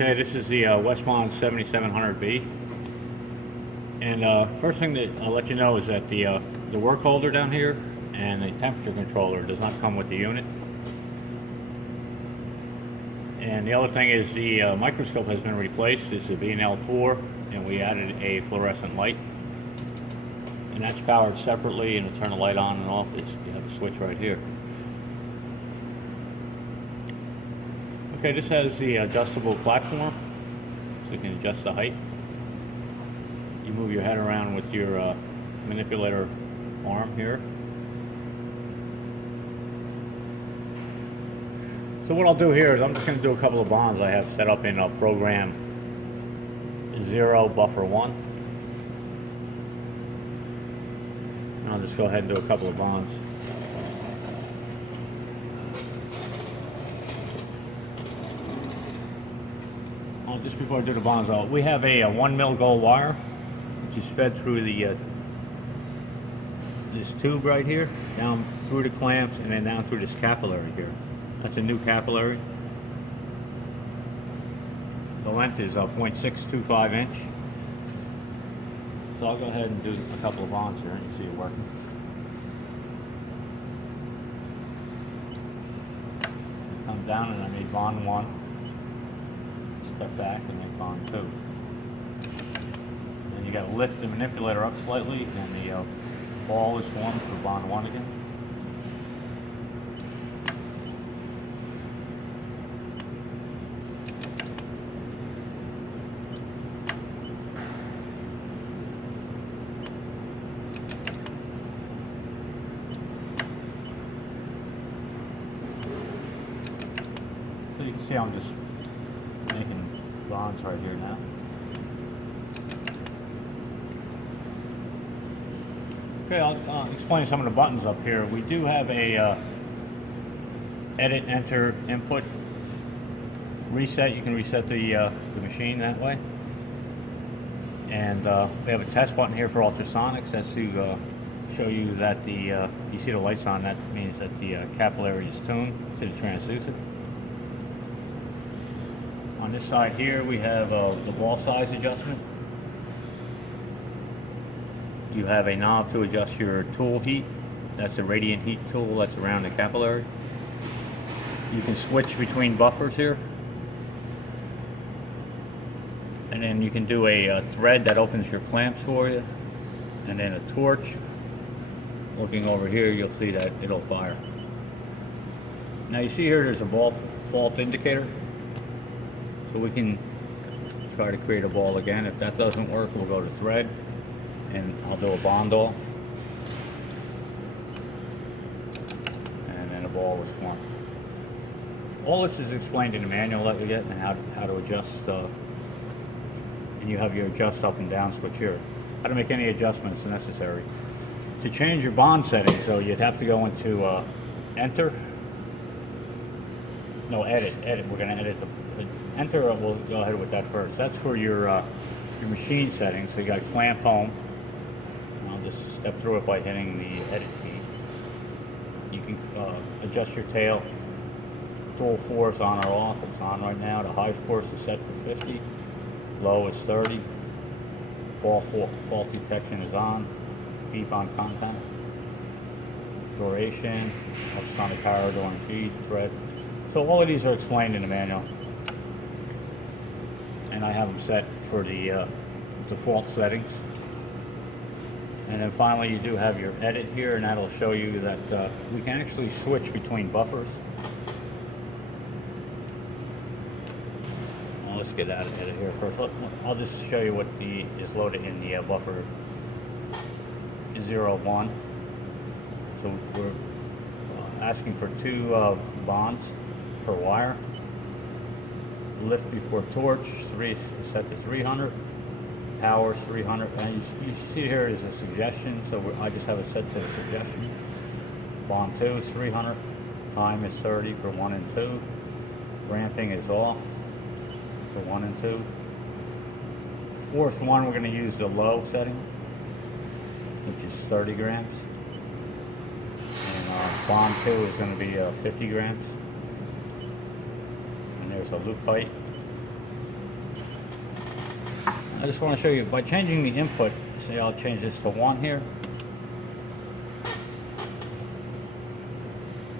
Okay, this is the Westmont 7700B. And first thing that I'll let you know is that the work holder down here and the temperature controller does not come with the unit. And the other thing is the microscope has been replaced. It's a B&L4, and we added a fluorescent light. And that's powered separately, and to turn the light on and off, you have a switch right here. Okay, this has the adjustable platform, so you can adjust the height. You move your head around with your manipulator arm here. So what I'll do here is I'm just going to do a couple of bonds I have set up in program 0 buffer 1. And I'll just go ahead and do a couple of bonds. Just before I do the bonds, we have a 1 mil gold wire, which is fed through the this tube right here, down through the clamps, and then down through this capillary here. That's a new capillary. The length is 0.625 inch. So I'll go ahead and do a couple of bonds here, and you see it working. Come down, and I made bond 1. Step back and make bond 2. Then you got to lift the manipulator up slightly, and the ball is formed for bond 1 again. So you can see I'm just making bonds right here now. Okay, I'll explain some of the buttons up here. We do have a edit, enter, input, reset. You can reset the machine that way. And we have a test button here for ultrasonics. That's to show you that you see the lights on. That means that the capillary is tuned to the transducer. On this side here, we have the ball size adjustment. You have a knob to adjust your tool heat. That's the radiant heat tool that's around the capillary. You can switch between buffers here. And then you can do a thread that opens your clamps for you. And then a torch. Looking over here, you'll see that it'll fire. Now you see here there's a ball fault indicator. So we can try to create a ball again. If that doesn't work, we'll go to thread, and I'll do a bond all, and then a ball was formed. All this is explained in the manual that we get, and how to adjust, and you have your adjust up and down switch here. How to make any adjustments necessary. To change your bond setting, so you'd have to go into enter. No, edit. We're going to edit the enter. We'll go ahead with that first. That's for your machine settings. So you got clamp home. I'll just step through it by hitting the edit key. You can adjust your tail. Full force on or off. It's on right now. The high force is set for 50. Low is 30. Ball fault detection is on. Beep on contact. Duration. Ultrasonic power during feed. Thread. So all of these are explained in the manual, and I have them set for the default settings. And then finally you do have your edit here, and that'll show you that we can actually switch between buffers. Well, let's get out of edit here first. I'll just show you what is loaded in the buffer 01. So we're asking for 2 bonds per wire. Lift before torch, 3 is set to 300. Power 300. And you see here is a suggestion, so I just have it set to suggestion. Bond 2 is 300. Time is 30 for 1 and 2. Ramping is off for 1 and 2. Fourth one, we're going to use the low setting, which is 30 grams. And bond 2 is going to be 50 grams. And there's a loop height. I just want to show you, by changing the input, see, I'll change this to 1 here.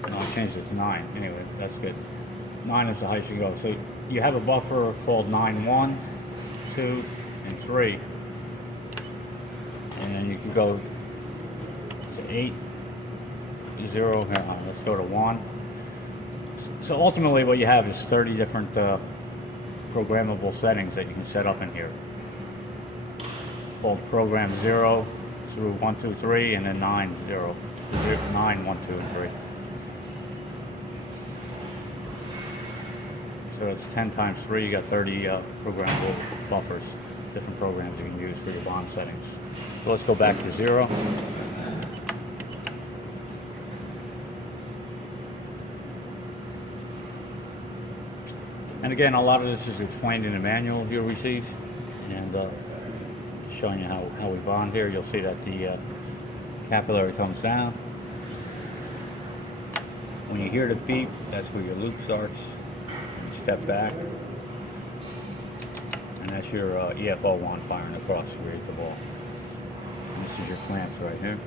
No, I'll change it to 9. Anyway, that's good. 9 is the highest you go. So you have a buffer called 9, 1, 2, and 3. And then you can go to 8, 0, here, let's go to 1. So ultimately what you have is 30 different programmable settings that you can set up in here. Called program 0 through 1, 2, 3, and then 9, 0, 9, 1, 2, and 3. So it's 10 times 3, you got 30 programmable buffers, different programs you can use for your bond settings. So let's go back to 0. And again, a lot of this is explained in the manual you'll receive, and showing you how we bond here. You'll see that the capillary comes down. When you hear the beep, that's where your loop starts. You step back, and that's your EFO wand firing across where you hit the ball. And this is your clamps right here.